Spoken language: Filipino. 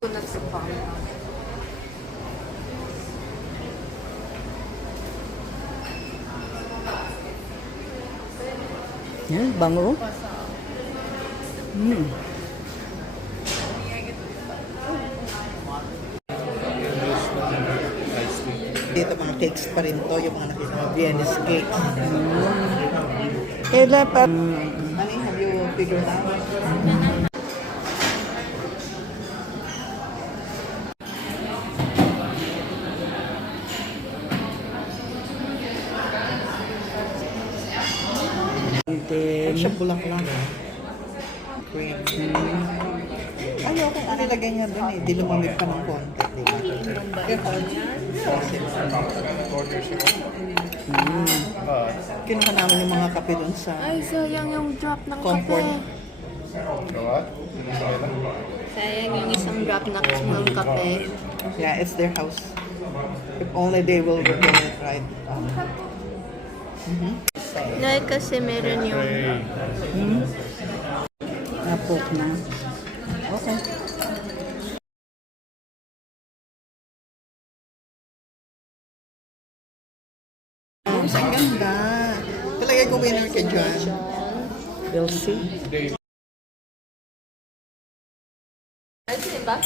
Coconut sa Yan, bango. Dito mga cakes pa rin to, yung mga nakita mo, Viennese cakes. Kailan pa? Honey, have you figured out? Ay, siya bulak-lang. Cream. Ayoko kung nilagay niya dun eh. Di lumamig pa ng konti. Diba? Kinuha namin yung mga kape dun sa Ay, sayang yung drop ng Comfort. kape. Sayang yung isang drop ng kape. Yeah, it's their house. If only they will get it right. Like kasi meron yung Napok na. Okay. Oh, ang ganda. Talagay ko winner ka dyan. We'll see. Ano ba?